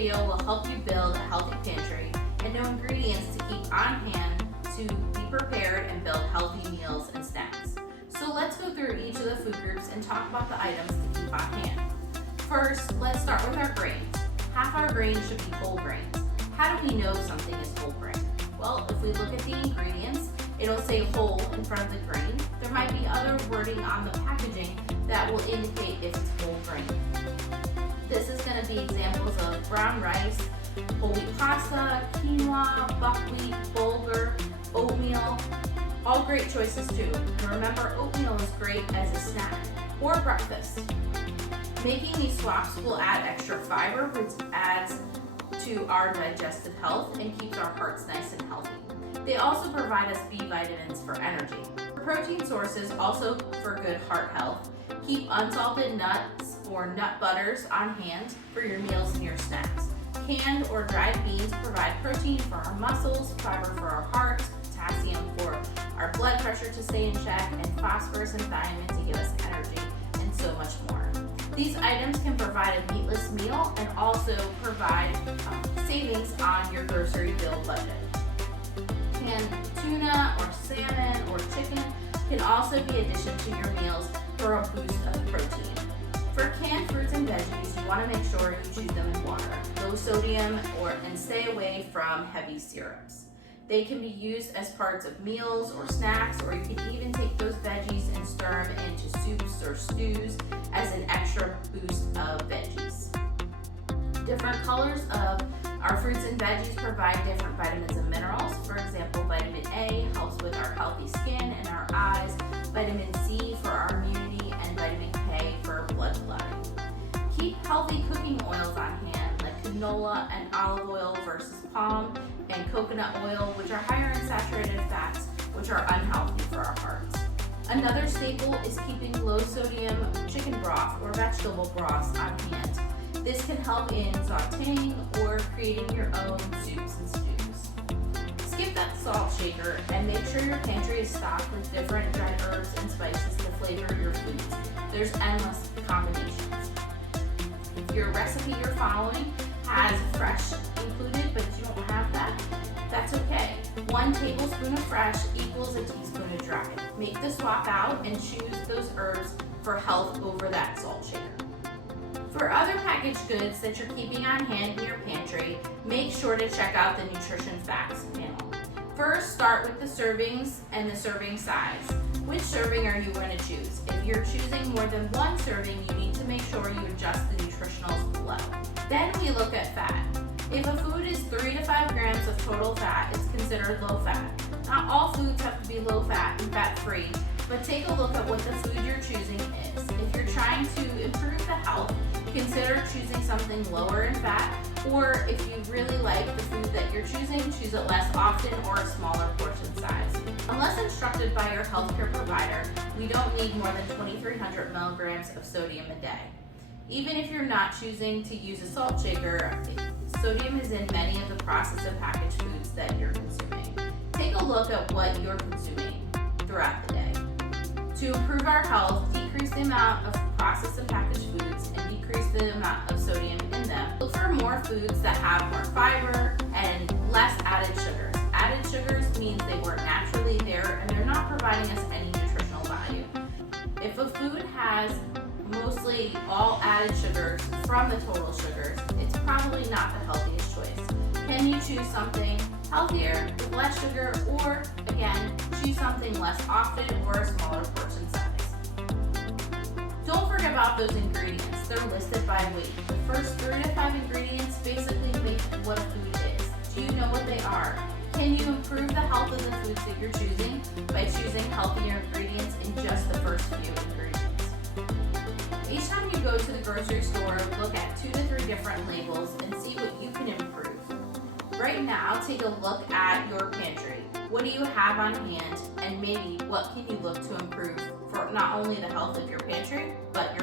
video will help you build a healthy pantry and know ingredients to keep on hand to be prepared and build healthy meals and snacks. So let's go through each of the food groups and talk about the items to keep on hand. First, let's start with our grains. Half our grains should be whole grains. How do we know something is whole grain? Well, if we look at the ingredients, it'll say whole in front of the grain. There might be other wording on the packaging that will indicate if it's whole grain. This is going to be examples of brown rice, whole wheat pasta, quinoa, buckwheat, bulgur, oatmeal, all great choices too. And remember, oatmeal is great as a snack or breakfast. Making these swaps will add extra fiber, which adds to our digestive health and keeps our hearts nice and healthy. They also provide us B vitamins for energy. Protein sources also for good heart health. Keep unsalted nuts or nut butters on hand for your meals and your snacks. Canned or dried beans provide protein for our muscles, fiber for our hearts, potassium for our blood pressure to stay in check, and phosphorus and thiamine to give us energy, and so much more. These items can provide a meatless meal and also provide savings on your grocery bill budget. Canned tuna or salmon or chicken can also be addition to your meals for a boost of protein. For canned fruits and veggies, you want to make sure you choose them in water, low sodium, and stay away from heavy syrups. They can be used as parts of meals or snacks, or you can even take those veggies and stir them into soups or stews as an extra boost of veggies. Different colors of our fruits and veggies provide different vitamins and minerals. For example, vitamin A helps with our healthy skin and our eyes, vitamin C for our immunity, and vitamin K for blood clotting. Keep healthy cooking oils on hand, like canola and olive oil versus palm and coconut oil, which are higher in saturated fats, which are unhealthy for our hearts. Another staple is keeping low sodium chicken broth or vegetable broths on hand. This can help in sauteing or creating your own soups and stews. Skip that salt shaker and make sure your pantry is stocked with different dried herbs and spices to flavor your foods. There's endless combinations. If your recipe you're following has fresh included but you don't have that, that's okay. 1 tablespoon of fresh equals a teaspoon of dry. Make the swap out and choose those herbs for health over that salt shaker. For other packaged goods that you're keeping on hand in your pantry, make sure to check out the nutrition facts panel. First, start with the servings and the serving size. Which serving are you going to choose? If you're choosing more than 1 serving, you need to make sure you adjust the nutritionals below. Then we look at fat. If a food is 3 to 5 grams of total fat, it's considered low fat. Not all foods have to be low fat and fat free, but take a look at what the food you're choosing is. If you're trying to improve the health, consider choosing something lower in fat, or if you really like the food that you're choosing, choose it less often or a smaller portion size. Unless instructed by your healthcare provider, we don't need more than 2,300 milligrams of sodium a day. Even if you're not choosing to use a salt shaker, sodium is in many of the processed and packaged foods that you're consuming. Take a look at what you're consuming throughout the day. To improve our health, decrease the amount of processed and packaged foods and decrease the amount of sodium in them. Look for more foods that have more fiber and less added sugars. Added sugars means they weren't naturally there and they're not providing us any nutritional value. If a food has mostly all added sugars from the total sugars, it's probably not the healthiest choice. Can you choose something healthier with less sugar, or again, choose something less often or a smaller portion size? Don't forget about those ingredients. They're listed by weight. The first 3 to 5 ingredients basically make what a food is. Do you know what they are? Can you improve the health of the foods that you're choosing by choosing healthier ingredients in just the first few ingredients? Each time you go to the grocery store, look at 2 to 3 different labels and see what you can improve. Right now, take a look at your pantry. What do you have on hand, and maybe what can you look to improve for not only the health of your pantry, but your